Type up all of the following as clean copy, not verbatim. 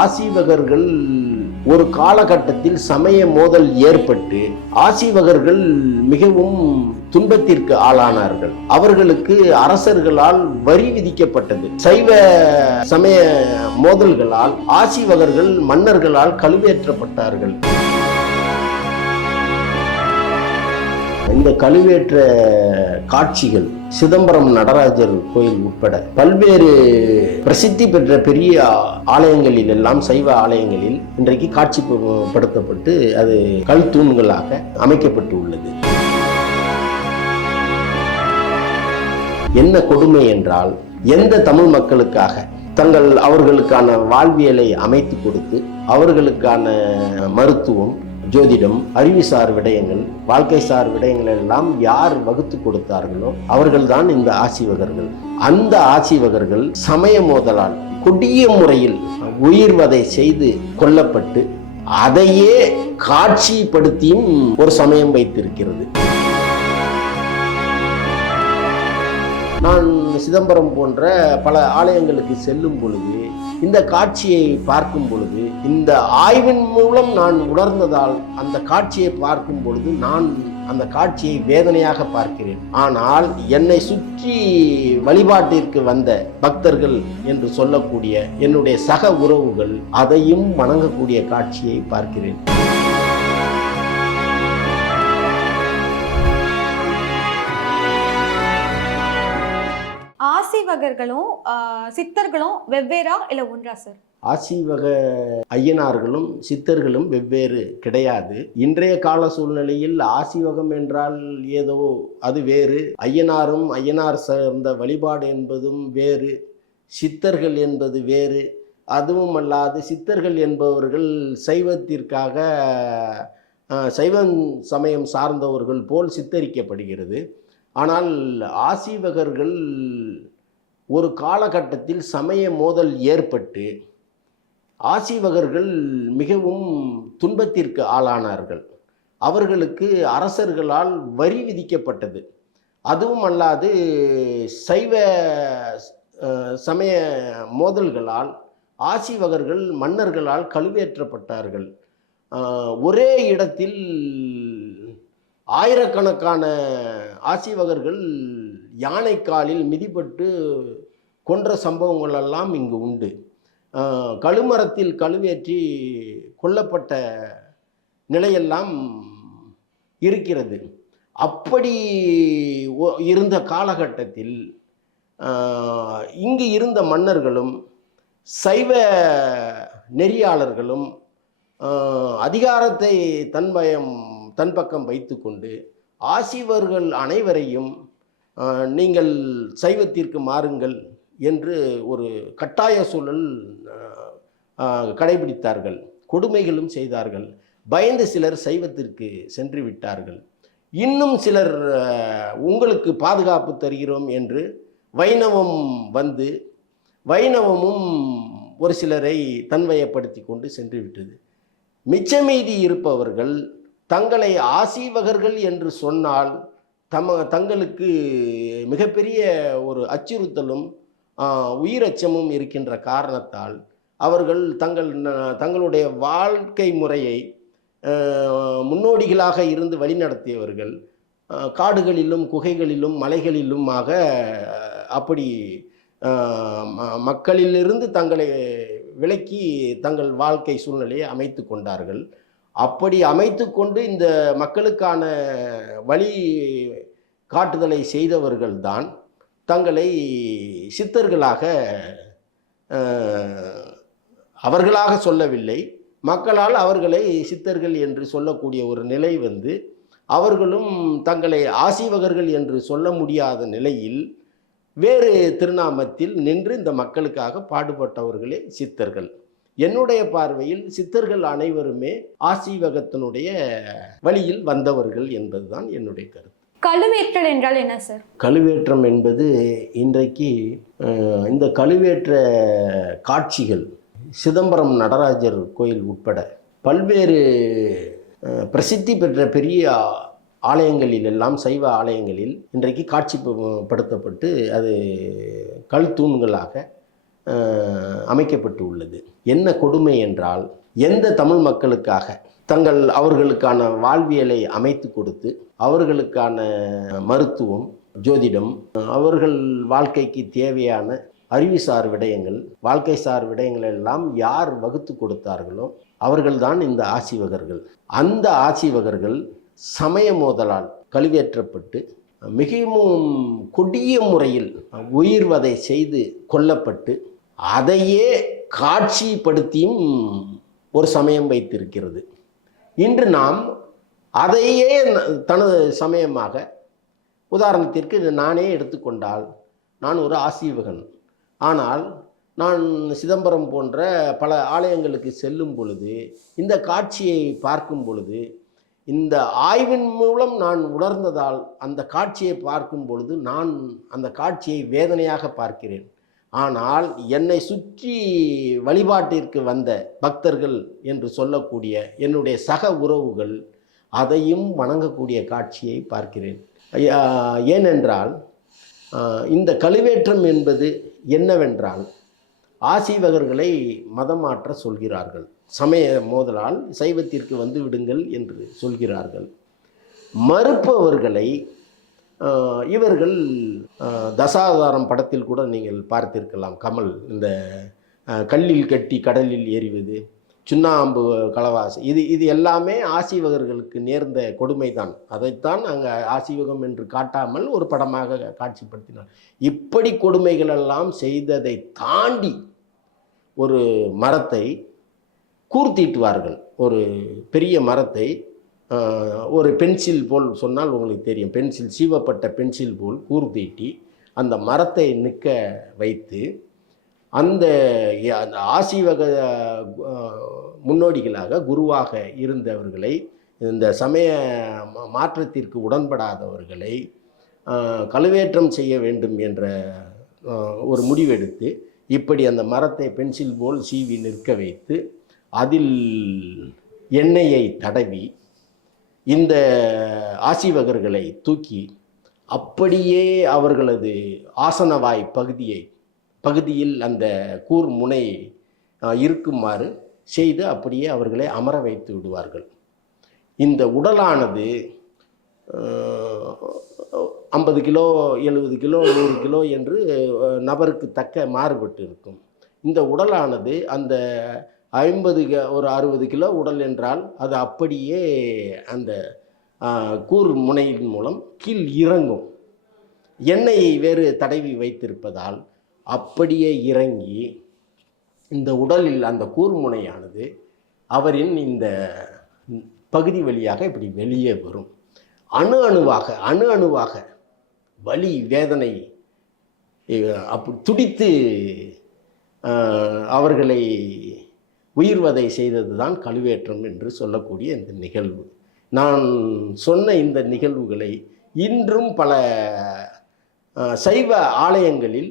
ஆசீவகர்கள் ஒரு காலகட்டத்தில் சமய மோதல் ஏற்பட்டு ஆசீவகர்கள் மிகவும் துன்பத்திற்கு ஆளானார்கள். அவர்களுக்கு அரசர்களால் வரி விதிக்கப்பட்டது. சைவ சமய மோதல்களால் ஆசீவகர்கள் மன்னர்களால் கழுவேற்றப்பட்டார்கள். இந்த கழுவேற்ற காட்சிகள் சிதம்பரம் நடராஜர் கோயில் உட்பட பல்வேறு பிரசித்தி பெற்ற பெரிய ஆலயங்களில் எல்லாம், சைவ ஆலயங்களில் இன்றைக்கு காட்சிப்படுத்தப்பட்டு அது கல் தூண்களாக அமைக்கப்பட்டு உள்ளது. என்ன கொடுமை என்றால், எந்த தமிழ் மக்களுக்காக அவர்களுக்கான வாழ்வியலை அமைத்து கொடுத்து அவர்களுக்கான மருத்துவம், ஜோதிடம், அறிவுசார் விடயங்கள், வாழ்க்கை சார் விடயங்கள் எல்லாம் யார் வகுத்து கொடுத்தார்களோ அவர்கள்தான் இந்த ஆசீவகர்கள். அந்த ஆசீவகர்கள் சமய மோதலால் கொடிய முறையில் உயிர்வதை செய்து கொல்லப்பட்டு அதையே காட்சிப்படுத்தியும் ஒரு சமயம் வைத்திருக்கிறது. நான் சிதம்பரம் போன்ற பல ஆலயங்களுக்கு செல்லும் பொழுது, இந்த காட்சியை பார்க்கும் பொழுது, இந்த ஆய்வின் மூலம் நான் உணர்ந்ததால் அந்த காட்சியை பார்க்கும் பொழுது நான் அந்த காட்சியை வேதனையாக பார்க்கிறேன். ஆனால் என்னை சுற்றி வழிபாட்டிற்கு வந்த பக்தர்கள் என்று சொல்லக்கூடிய என்னுடைய சக உறவுகள் அதையும் வணங்கக்கூடிய காட்சியை பார்க்கிறேன். ஆசீவகர்களும் சித்தர்களும் வெவ்வேறா இல்ல ஒன்றா சார்? ஆசீவக ஐயனார்களும் சித்தர்களும் வெவ்வேறு கிடையாது. இன்றைய கால சூழ்நிலையில் ஆசீவகம் என்றால் ஏதோ அது வேறு, ஐயனார் சார்ந்த வழிபாடு என்பதும் வேறு, சித்தர்கள் என்பது வேறு. அதுவும் அல்லாது சித்தர்கள் என்பவர்கள் சைவத்திற்காக சைவ சமயம் சார்ந்தவர்கள் போல் சித்தரிக்கப்படுகிறது. ஆனால் ஆசீவகர்கள் ஒரு காலகட்டத்தில் சமய மோதல் ஏற்பட்டு ஆசீவகர்கள் மிகவும் துன்பத்திற்கு ஆளானார்கள். அவர்களுக்கு அரசர்களால் வரி விதிக்கப்பட்டது. அதுவும் அல்லாது சைவ சமய மோதல்களால் ஆசீவகர்கள் மன்னர்களால் கழுவேற்றப்பட்டார்கள். ஒரே இடத்தில் ஆயிரக்கணக்கான ஆசீவகர்கள் யானைக்காலில் மிதிப்பட்டு கொன்ற சம்பவங்கள் எல்லாம் இங்கு உண்டு. கழுமரத்தில் கழுவேற்றி கொல்லப்பட்ட நிலையெல்லாம் இருக்கிறது. அப்படி இருந்த காலகட்டத்தில் இங்கு இருந்த மன்னர்களும் சைவ நெறியாளர்களும் அதிகாரத்தை தன் பக்கம் வைத்து கொண்டு ஆசீவர்கள் அனைவரையும் நீங்கள் சைவத்திற்கு மாறுங்கள் என்று ஒரு கட்டாய சூழல் கடைபிடித்தார்கள். கொடுமைகளும் செய்தார்கள். பயந்து சிலர் சைவத்திற்கு சென்று விட்டார்கள். இன்னும் சிலர் உங்களுக்கு பாதுகாப்பு தருகிறோம் என்று வைணவம் வந்து வைணவமும் ஒரு சிலரை தன்வயப்படுத்தி கொண்டு சென்று விட்டது. மிச்சமீதி இருப்பவர்கள் தங்களை ஆசீவகர்கள் என்று சொன்னால் தங்களுக்கு மிகப்பெரிய ஒரு அச்சுறுத்தலும் உயிரச்சமும் இருக்கின்ற காரணத்தால் அவர்கள் தங்களுடைய வாழ்க்கை முறையை முன்னோடிகளாக இருந்து வழிநடத்தியவர்கள் காடுகளிலும் குகைகளிலும் மலைகளிலுமாக அப்படி மக்களிலிருந்து தங்களை விலக்கி தங்கள் வாழ்க்கை சூழ்நிலையை அமைத்து கொண்டார்கள். அப்படி அமைத்து கொண்டு இந்த மக்களுக்கான வழி காட்டுதலை செய்தவர்கள்தான் தங்களை சித்தர்களாக அவர்களாக சொல்லவில்லை, மக்களால் அவர்களை சித்தர்கள் என்று சொல்லக்கூடிய ஒரு நிலை வந்து அவர்களும் தங்களை ஆசீவகர்கள் என்று சொல்ல முடியாத நிலையில் வேறு திருநாமத்தில் நின்று இந்த மக்களுக்காக பாடுபட்டவர்களே சித்தர்கள். என்னுடைய பார்வையில் சித்தர்கள் அனைவருமே ஆசீவகத்தினுடைய வழியில் வந்தவர்கள் என்பதுதான் என்னுடைய கருத்து. கழுவேற்றல் என்றால் என்ன சார்? கழுவேற்றம் என்பது இன்றைக்கு இந்த கழுவேற்ற காட்சிகள் சிதம்பரம் நடராஜர் கோயில் உட்பட பல்வேறு பிரசித்தி பெற்ற பெரிய ஆலயங்களில் எல்லாம், சைவ ஆலயங்களில் இன்றைக்கு காட்சிப்படுத்தப்பட்டு அது கல் தூண்களாக அமைக்கப்பட்டு உள்ளது. என்ன கொடுமை என்றால், எந்த தமிழ் மக்களுக்காக அவர்களுக்கான வாழ்வியலை அமைத்து கொடுத்து, அவர்களுக்கான மருத்துவம், ஜோதிடம், அவர்கள் வாழ்க்கைக்கு தேவையான அறிவுசார் விடயங்கள், வாழ்க்கை சார் விடயங்கள் எல்லாம் யார் வகுத்து கொடுத்தார்களோ அவர்கள்தான் இந்த ஆசீவகர்கள். அந்த ஆசீவகர்கள் சமய மோதலால் கழுவேற்றப்பட்டு மிகவும் கொடிய முறையில் உயிர்வதை செய்து கொல்லப்பட்டு, அதையே காட்சிப்படுத்தியும் ஒரு சமயம் வைத்திருக்கிறது. இன்று நாம் அதையே தனது சமயமாக, உதாரணத்திற்கு நானே எடுத்துக்கொண்டால், நான் ஒரு ஆசீவகன். ஆனால் நான் சிதம்பரம் போன்ற பல ஆலயங்களுக்கு செல்லும் பொழுது, இந்த காட்சியை பார்க்கும் பொழுது, இந்த ஆய்வின் மூலம் நான் உணர்ந்ததால் அந்த காட்சியை பார்க்கும் பொழுது நான் அந்த காட்சியை வேதனையாக பார்க்கிறேன். ஆனால் என்னை சுற்றி வழிபாட்டிற்கு வந்த பக்தர்கள் என்று சொல்லக்கூடிய என்னுடைய சக உறவுகள் அதையும் வணங்கக்கூடிய காட்சியை பார்க்கிறேன். ஏனென்றால் இந்த கழுவேற்றம் என்பது என்னவென்றால், ஆசீவகர்களை மதமாற்ற சொல்கிறார்கள். சமய மோதலால் சைவத்திற்கு வந்து விடுங்கள் என்று சொல்கிறார்கள். மறுப்பவர்களை இவர்கள் தசாவதாரம் படத்தில் கூட நீங்கள் பார்த்திருக்கலாம். கமல் இந்த கல்லில் கட்டி கடலில் எறிவது, சுண்ணாம்பு கலவாசி, இது எல்லாமே ஆசீவகர்களுக்கு நேர்ந்த கொடுமைதான். அதைத்தான் அங்கே ஆசீவகம் என்று காட்டாமல் ஒரு படமாக காட்சிப்படுத்தினார். இப்படி கொடுமைகளெல்லாம் செய்ததை தாண்டி ஒரு மரத்தை கூர்த்தீட்டுவார்கள். ஒரு பெரிய மரத்தை ஒரு பென்சில் போல் சொன்னால் உங்களுக்கு தெரியும், பென்சில், சீவப்பட்ட பென்சில் போல் கூர்த்தீட்டி அந்த மரத்தை நிற்க வைத்து, அந்த ஆசீவக முன்னோடிகளாக குருவாக இருந்தவர்களை, இந்த சமய மாற்றத்திற்கு உடன்படாதவர்களை கழுவேற்றம் செய்ய வேண்டும் என்ற ஒரு முடிவெடுத்து, இப்படி அந்த மரத்தை பென்சில் போல் சீவி நிற்க வைத்து, அதில் எண்ணெயை தடவி இந்த ஆசீவகர்களை தூக்கி அப்படியே அவர்களது ஆசனவாய் பகுதியில் அந்த கூர் முனை இருக்குமாறு செய்து அப்படியே அவர்களை அமர வைத்து விடுவார்கள். இந்த உடலானது 50 கிலோ, 70 கிலோ, 100 கிலோ என்று நபருக்கு தக்க மாறுபட்டு இருக்கும். இந்த உடலானது அந்த 60 கிலோ உடல் என்றால் அது அப்படியே அந்த கூர் முனையின் மூலம் கீழ் இறங்கும். எண்ணெயை வேறு தடவி வைத்திருப்பதால் அப்படியே இறங்கி இந்த உடலில் அந்த கூர்முனையானது அவரின் இந்த பகுதி வழியாக இப்படி வெளியே வரும். அணு அணுவாக வலி, வேதனை அப்படி துடித்து அவர்களை உயிர்வதை செய்தது தான் கழுவேற்றம் என்று சொல்லக்கூடிய இந்த நிகழ்வு. நான் சொன்ன இந்த நிகழ்வுகளை இன்றும் பல சைவ ஆலயங்களில்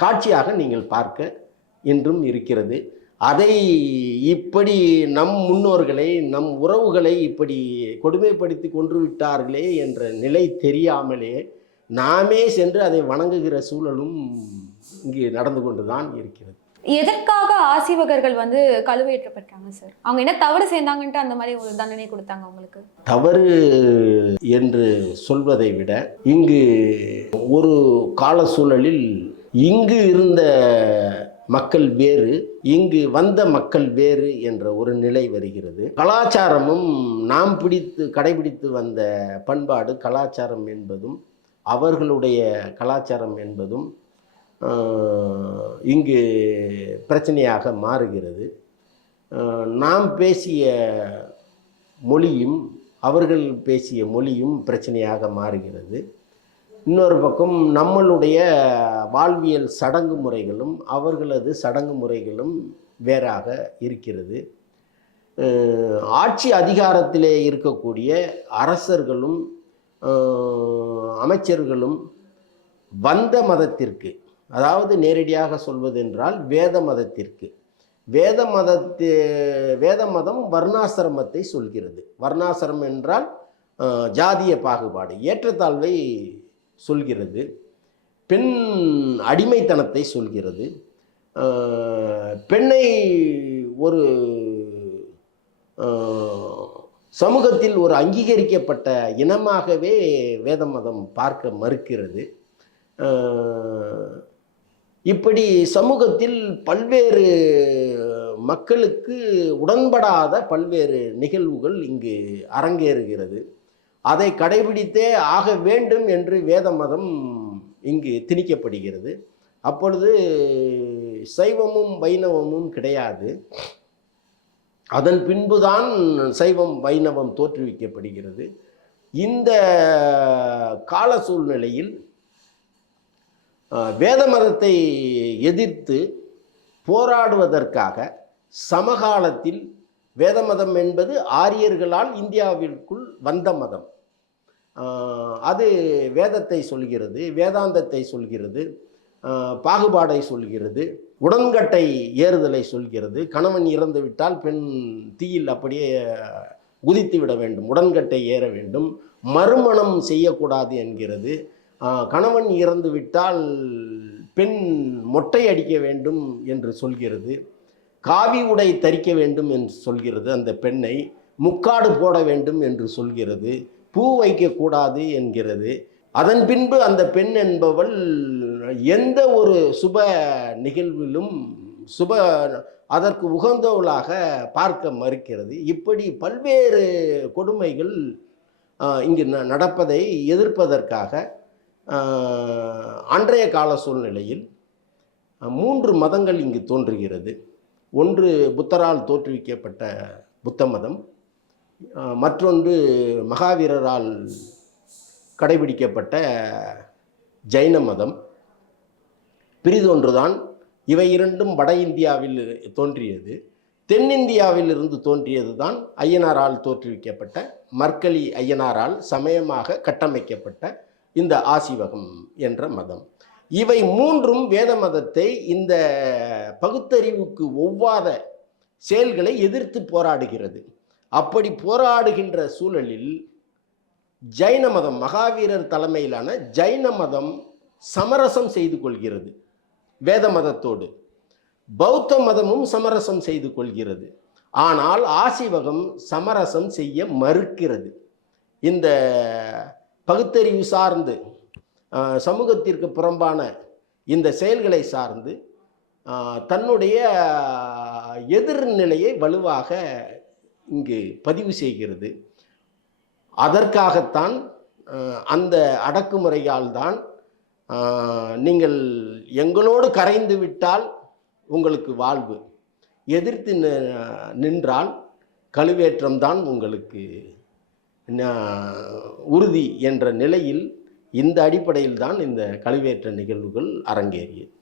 காட்சியாக நீங்கள் பார்க்க இன்றும் இருக்கிறது. அதை இப்படி நம் முன்னோர்களை, நம் உறவுகளை இப்படி கொடுமைப்படுத்தி கொன்று விட்டார்களே என்ற நிலை தெரியாமலே நாமே சென்று அதை வணங்குகிற சூழலும் இங்கு நடந்து கொண்டு தான் இருக்கிறது. எதற்காக ஆசீவகர்கள் வந்து கழுவேற்றப்பட்டாங்க சார்? அவங்க என்ன தவறு செய்தாங்கன்ட்டு அந்த மாதிரி ஒரு தண்டனை கொடுத்தாங்க அவங்களுக்கு? தவறு என்று சொல்வதை விட, இங்கு ஒரு கால சூழலில் இங்கு இருந்த மக்கள் வேறு, இங்கு வந்த மக்கள் வேறு என்ற ஒரு நிலை வருகிறது. கலாச்சாரமும் நாம் கடைபிடித்து வந்த பண்பாடு, கலாச்சாரம் என்பதும் அவர்களுடைய கலாச்சாரம் என்பதும் இங்கு பிரச்சனையாக மாறுகிறது. நாம் பேசிய மொழியும் அவர்கள் பேசிய மொழியும் பிரச்சனையாக மாறுகிறது. இன்னொரு பக்கம் நம்மளுடைய வாழ்வியல் சடங்கு முறைகளும் அவர்களது சடங்கு முறைகளும் வேறாக இருக்கிறது. ஆட்சி அதிகாரத்திலே இருக்கக்கூடிய அரசர்களும் அமைச்சர்களும் வந்த மதத்திற்கு, அதாவது நேரடியாக சொல்வதென்றால் வேத மதத்திற்கு, வேத மதம் வர்ணாசிரமத்தை சொல்கிறது. வர்ணாசிரமம் என்றால் ஜாதிய பாகுபாடு, ஏற்றத்தாழ்வை சொல்கிறது, பெண் அடிமைத்தனத்தை சொல்கிறது. பெண்ணை ஒரு சமூகத்தில் ஒரு அங்கீகரிக்கப்பட்ட இனமாகவே வேத மதம் பார்க்க மறுக்கிறது. இப்படி சமூகத்தில் பல்வேறு மக்களுக்கு உடன்படாத பல்வேறு நிகழ்வுகள் இங்கு அரங்கேறுகிறது. அதை கடைபிடித்தே ஆக வேண்டும் என்று வேத மதம் இங்கு திணிக்கப்படுகிறது. அப்பொழுது சைவமும் வைணவமும் கிடையாது. அதன் பின்புதான் சைவம் வைணவம் தோற்றுவிக்கப்படுகிறது. இந்த கால சூழ்நிலையில் வேத மதத்தை எதிர்த்து போராடுவதற்காக சமகாலத்தில் வேத மதம் என்பது ஆரியர்களால் இந்தியாவிற்குள் வந்த மதம். அது வேதத்தை சொல்கிறது, வேதாந்தத்தை சொல்கிறது, பாகுபாடை சொல்கிறது, உடன்கட்டை ஏறுதலை சொல்கிறது. கணவன் இறந்து விட்டால் பெண் தீயில் அப்படியே குதித்து விட வேண்டும், உடன்கட்டை ஏற வேண்டும், மறுமணம் செய்யக்கூடாது என்கிறது. கணவன் இறந்து விட்டால் பெண் மொட்டை அடிக்க வேண்டும் என்று சொல்கிறது. காவி உடை தரிக்க வேண்டும் என்று சொல்கிறது. அந்த பெண்ணை முக்காடு போட வேண்டும் என்று சொல்கிறது. பூ வைக்கக்கூடாது என்கிறது. அதன் பின்பு அந்த பெண் என்பவள் எந்த ஒரு சுப நிகழ்விலும் அதற்கு உகந்தவளாக பார்க்க மறுக்கிறது. இப்படி பல்வேறு கொடுமைகள் இங்கு நடப்பதை எதிர்ப்பதற்காக அன்றைய கால சூழ்நிலையில் 3 மதங்கள் இங்கு தோன்றுகிறது. ஒன்று புத்தரால் தோற்றுவிக்கப்பட்ட புத்த மதம், மற்றொன்று மகாவீரரால் கடைபிடிக்கப்பட்ட ஜைன மதம், பிரிதொன்றுதான். இவை இரண்டும் வட இந்தியாவில் தோன்றியது. தென்னிந்தியாவில் இருந்து தோன்றியது தான் ஐயனாரால் தோற்றுவிக்கப்பட்ட, மர்க்கலி ஐயனாரால் சமயமாக கட்டமைக்கப்பட்ட இந்த ஆசீவகம் என்ற மதம். இவை 3ம் வேத மதத்தை இந்த பகுத்தறிவுக்கு ஒவ்வாத செயல்களை எதிர்த்து போராடுகிறது. அப்படி போராடுகின்ற சூழலில் ஜைன மதம், மகாவீரர் தலைமையிலான ஜைன மதம் சமரசம் செய்து கொள்கிறது வேத மதத்தோடு. பௌத்த மதமும் சமரசம் செய்து கொள்கிறது. ஆனால் ஆசீவகம் சமரசம் செய்ய மறுக்கிறது. இந்த பகுத்தறிவு சார்ந்து சமூகத்திற்கு புறம்பான இந்த செயல்களை சார்ந்து தன்னுடைய எதிர்நிலையை வலுவாக இங்கு பதிவு செய்கிறது. அதற்காகத்தான் அந்த அடக்குமுறையால் தான் நீங்கள் எங்களோடு கரைந்து விட்டால் உங்களுக்கு வாழ்வு, எதிர்த்து நின்றால் கழுவேற்றம்தான் உங்களுக்கு உறுதி என்ற நிலையில், இந்த அடிப்படையில் தான் இந்த கழுவேற்ற நிகழ்வுகள் அரங்கேறியது.